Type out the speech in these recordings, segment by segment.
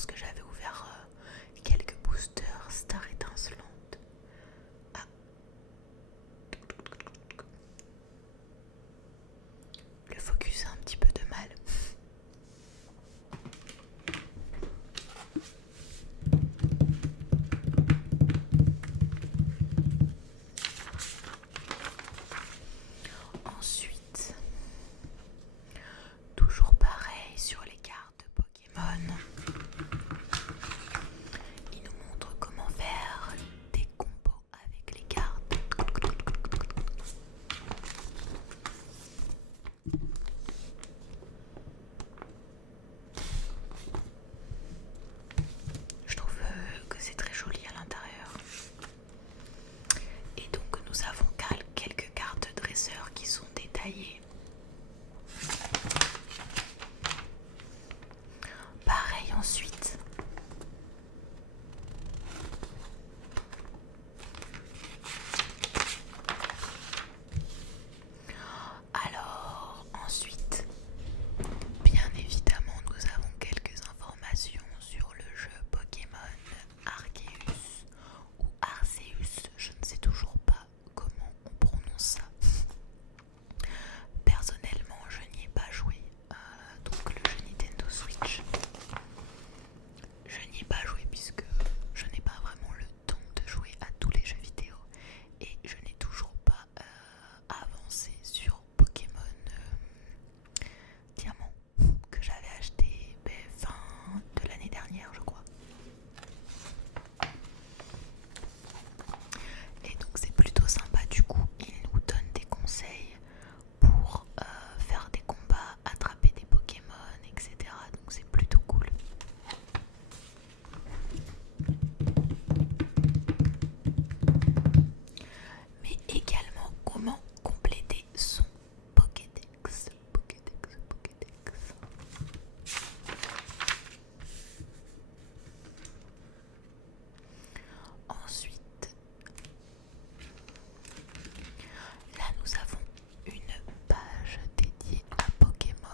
lorsque j'avais ouvert quelques boosters Star étincelante. Ah. Le focus a un petit peu de mal. Ensuite, toujours pareil sur les cartes Pokémon, il nous montre comment faire des combos avec les cartes. Je trouve que c'est très joli à l'intérieur. Et donc nous avons quelques cartes dresseurs qui sont détaillées. Pareil ensuite. Alors ensuite, bien évidemment, nous avons quelques informations sur le jeu Pokémon Arceus ou Arceus, je ne sais toujours pas comment on prononce ça. Personnellement, je n'y ai pas joué, donc le jeu Nintendo Switch. Je n'y ai pas joué puisque je n'ai pas vraiment le temps de jouer à tous les jeux vidéo et je n'ai toujours pas avancé sur Pokémon Diamant que j'avais acheté fin de l'année dernière, je crois. Et donc c'est plutôt sympa, du coup il nous donne des conseils pour faire des combats, attraper des Pokémon, etc. Donc c'est plutôt cool. Mais également comment compléter son Pokédex. Ensuite, là nous avons une page dédiée à Pokémon,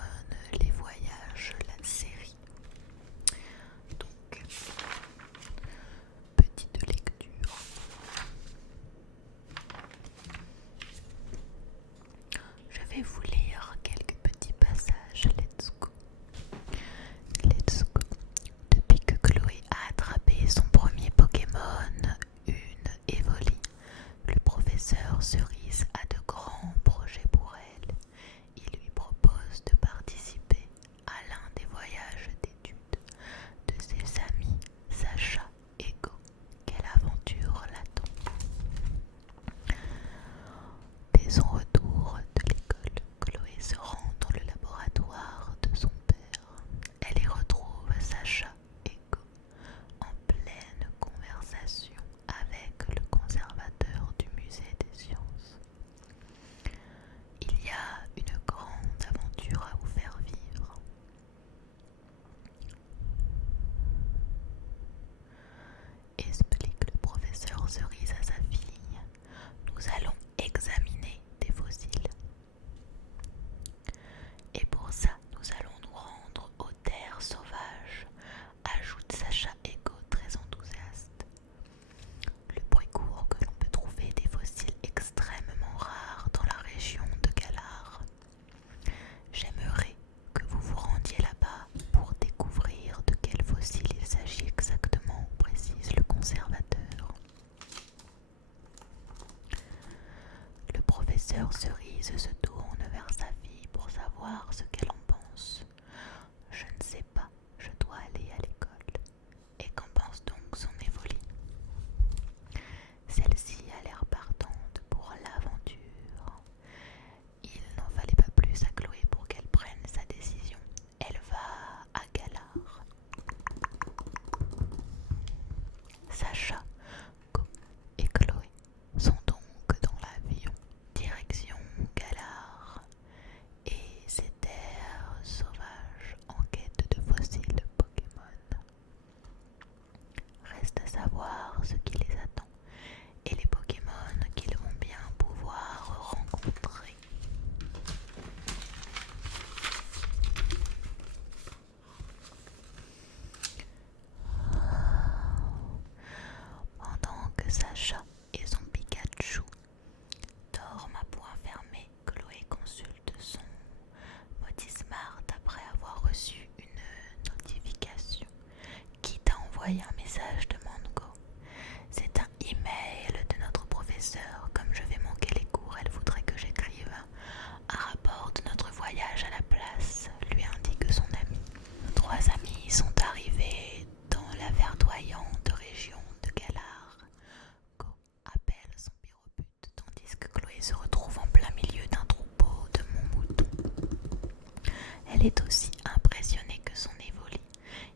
les voyages, la série. Donc, petite lecture. Je vais vous lire quelques petits passages. Let's go. Let's go. Depuis que Chloé a attrapé son premier Pokémon, une Evoli, le professeur Cerise a de grands projets pour elle. Il lui propose de participer à l'un des voyages d'études de ses amis Sacha et Go. Quelle aventure l'attend? Dès son retour de l'école, Chloé se rend dans le laboratoire de son père. Elle y retrouve Sacha et Go en pleine conversation avec le conservateur du musée des sciences. Il y a une grande aventure à vous faire vivre. Explique le professeur Cerise à sa fille. Nous allons examiner des fossiles. Et pour ça, nous allons nous rendre aux terres sauvages, ajoute Sacha Ego très enthousiaste. Le bruit court que l'on peut trouver des fossiles extrêmement rares dans la région de Galar. J'aimerais que vous vous rendiez là-bas pour découvrir de quel fossile il s'agit exactement, précise le conservateur. envoyé un message, demande Go. C'est un email de notre professeur. Comme je vais manquer les cours, elle voudrait que j'écrive un rapport de notre voyage à la place, lui indique son ami. Nos 3 amis sont arrivés dans la verdoyante région de Galar. Go appelle son pyropute, tandis que Chloé se retrouve en plein milieu d'un troupeau de moutons. Elle est aussi impressionnée que son Évoli.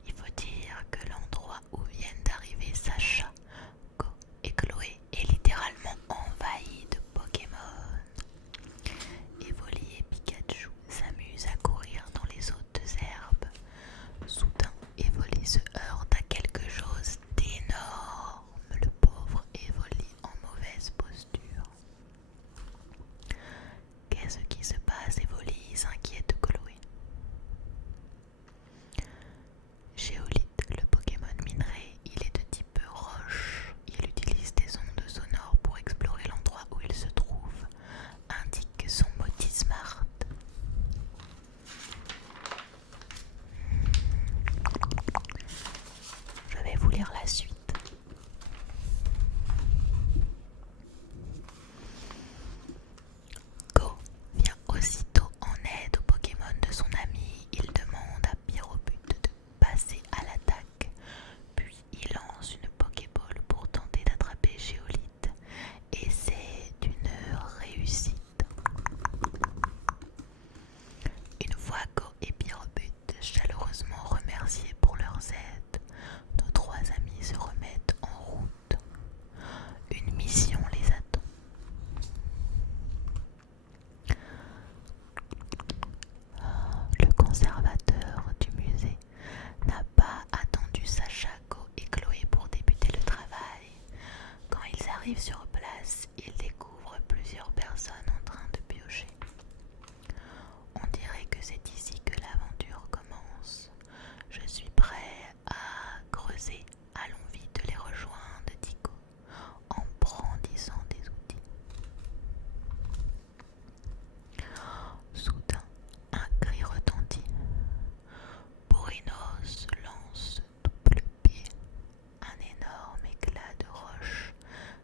Il faut dire que l'endroit où viennent d'arriver Sacha, Go et Chloé est littéralement envahi de Pokémon. Évoli et Pikachu s'amusent à courir dans les hautes herbes. Soudain, Évoli se heurte à quelque chose d'énorme. Le pauvre Évoli en mauvaise posture. Qu'est-ce qui se passe, Évoli? S'inquiète Chloé. Géolite, le Pokémon minerai, il est de type roche. Il utilise des ondes sonores pour explorer l'endroit où il se trouve, indique son Motismart. Je vais vous lire la suite. Go vient aussitôt en aide au Pokémon de son ami. Il demande à Pyropute de passer à l'attaque. Puis il lance une Pokéball pour tenter d'attraper Géolite. Et c'est une réussite. Une fois Go et Pyropute chaleureusement remerciés pour leurs aides, nos 3 amis se remettent en route. Une mission les attend. Le conservateur du musée n'a pas attendu Sacha, Go et Chloé pour débuter le travail. Quand ils arrivent sur place, ils découvrent plusieurs personnes en train de piocher. On dirait que c'est ici que l'aventure commence. Je suis prêt à creuser. Allons vite les rejoindre, dit Go, en brandissant des outils. Soudain, un cri retentit. Bourrinos lance double pied. Un énorme éclat de roche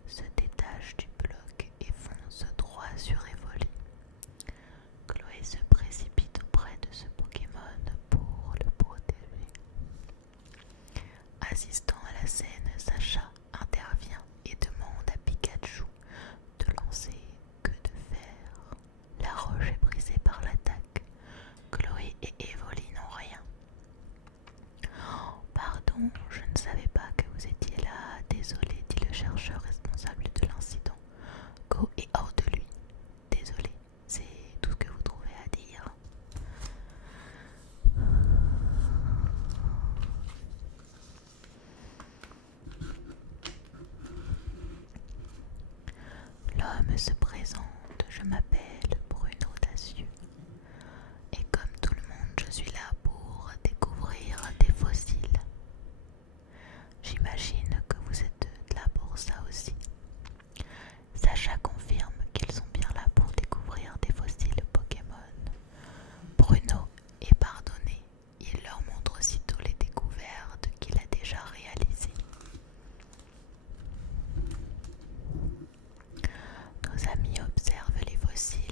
se détache du bloc et fonce droit sur Évoli. Chloé se précipite auprès de ce Pokémon pour le protéger. Assistant à la scène, Sacha intervient et demande à Pikachu de lancer Que de Fer. La roche est brisée par l'attaque. Chloé et Évoli n'ont rien. Pardon, je ne savais pas que vous étiez là. Désolé, dit le chercheur responsable de l'incident. Go est hors de lui. Désolé, c'est tout ce que vous trouvez à dire. L'homme se présente. Je m'appelle Bruno Dacieux. Et comme tout le monde, je suis là pour découvrir des fossiles. J'imagine que vous êtes là pour ça aussi. Sacha confirme qu'ils sont bien là pour découvrir des fossiles Pokémon. Bruno est pardonné. Il leur montre aussitôt les découvertes qu'il a déjà réalisées. Nos amis observent les fossiles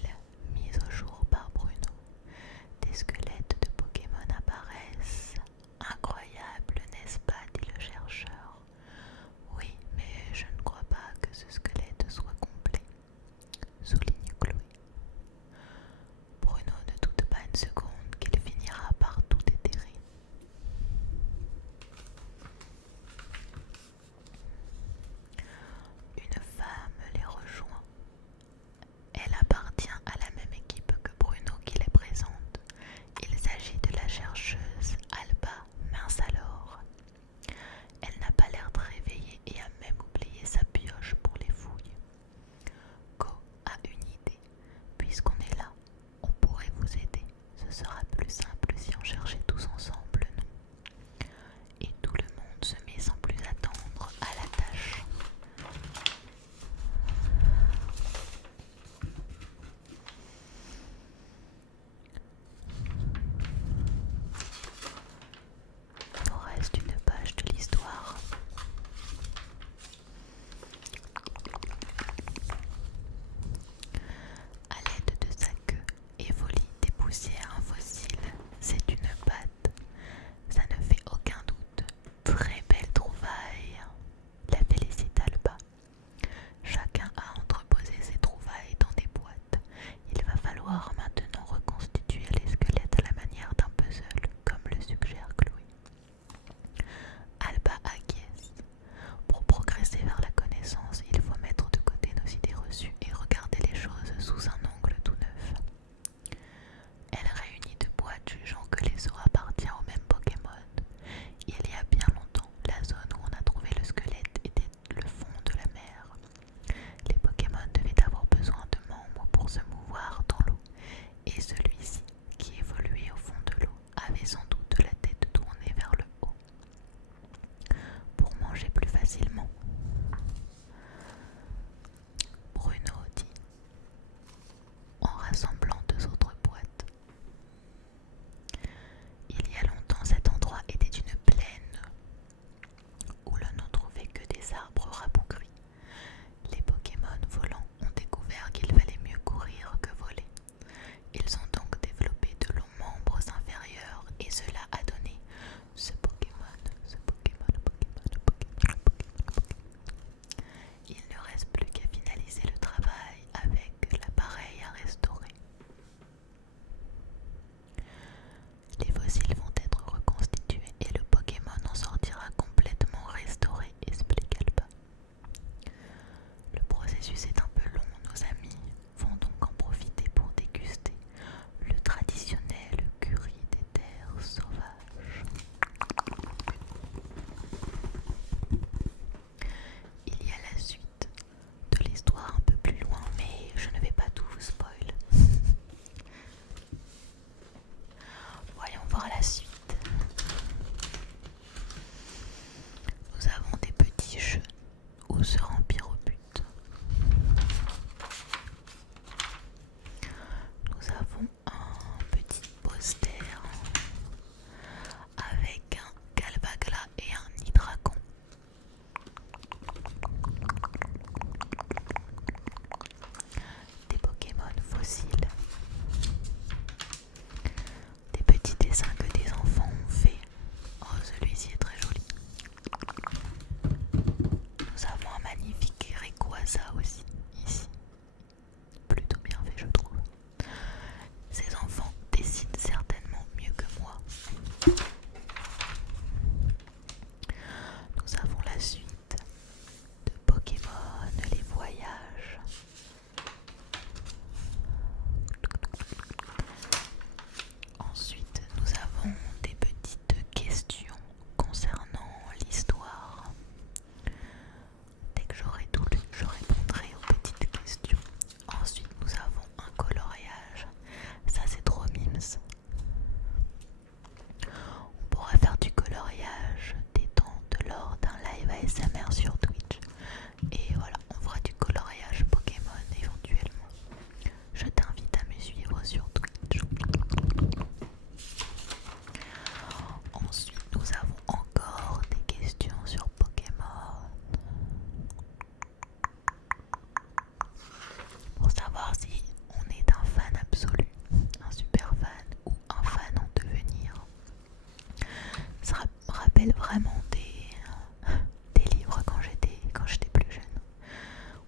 rappelle vraiment des livres quand j'étais plus jeune.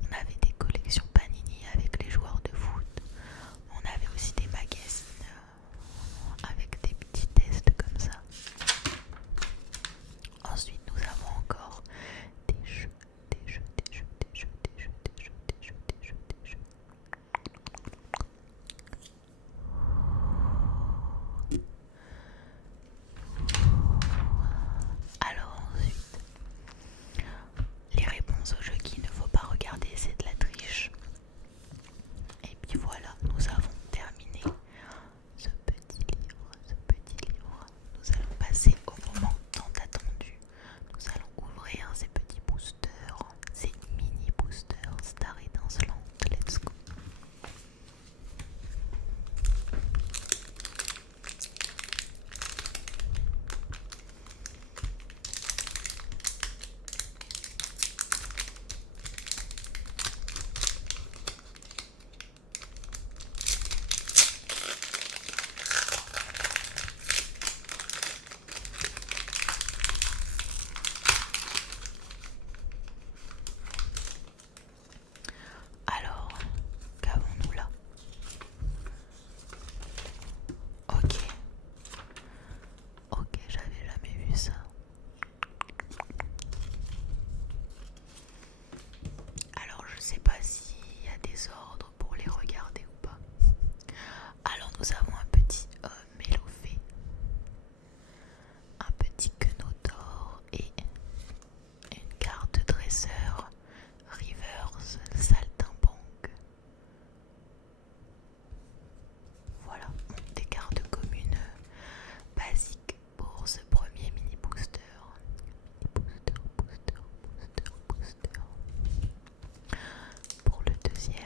On avait des collections Panini avec les joueurs de foot. On avait aussi des magazines avec des petits tests comme ça. Ensuite, nous avons encore des jeux. Alors ensuite, les réponses aux jeux qu'il ne faut pas regarder, c'est de la triche. Et puis voilà, nous avons terminé ce petit livre. Nous allons passer au moment tant attendu. Nous allons ouvrir ces petits boosters, ces mini boosters Star étincelante. Let's go. Alors, qu'avons-nous là? Ok, j'avais jamais vu ça. Alors, je sais pas s'il y a des ordres pour les regarder ou pas. Alors, nous avons un petit Mélophée, un petit Quenotor et une carte dresseur Rivers Saltimbanque. Voilà, des cartes communes basiques pour ce premier mini booster. Booster. Pour le deuxième.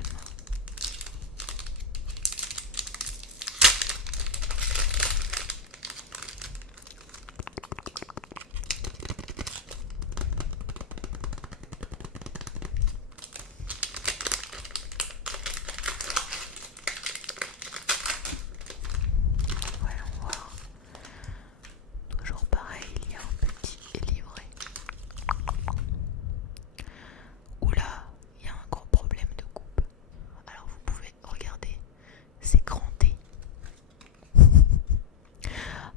Voyons voir. Toujours pareil, il y a un petit livret. Oula, il y a un gros problème de coupe. Alors vous pouvez regarder, c'est cranté.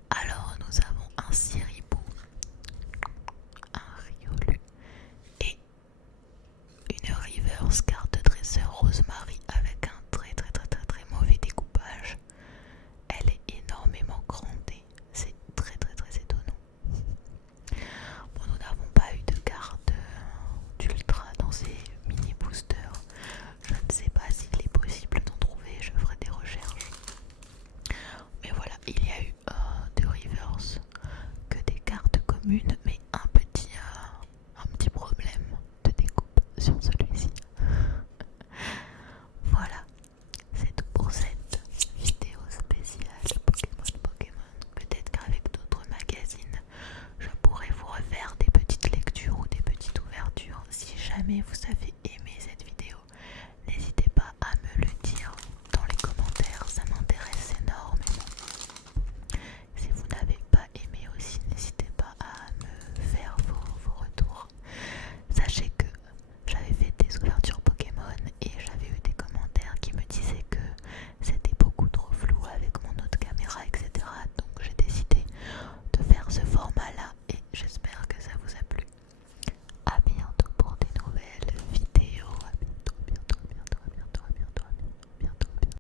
Alors nous avons un Siripou, un Riolu et une Reverse carte dresseur Rosemary avec un très mauvais découpage. Elle est énormément crantée, c'est très étonnant. Bon, nous n'avons pas eu de carte d'ultra dans ces mini boosters. Je ne sais pas s'il est possible d'en trouver, je ferai des recherches. Mais voilà, il y a eu de reverse que des cartes communes, mais un petit problème de découpe sur celui-ci. Voilà, c'est tout pour cette vidéo spéciale Pokémon. Peut-être qu'avec d'autres magazines, je pourrais vous refaire des petites lectures ou des petites ouvertures. Si jamais vous avez aimé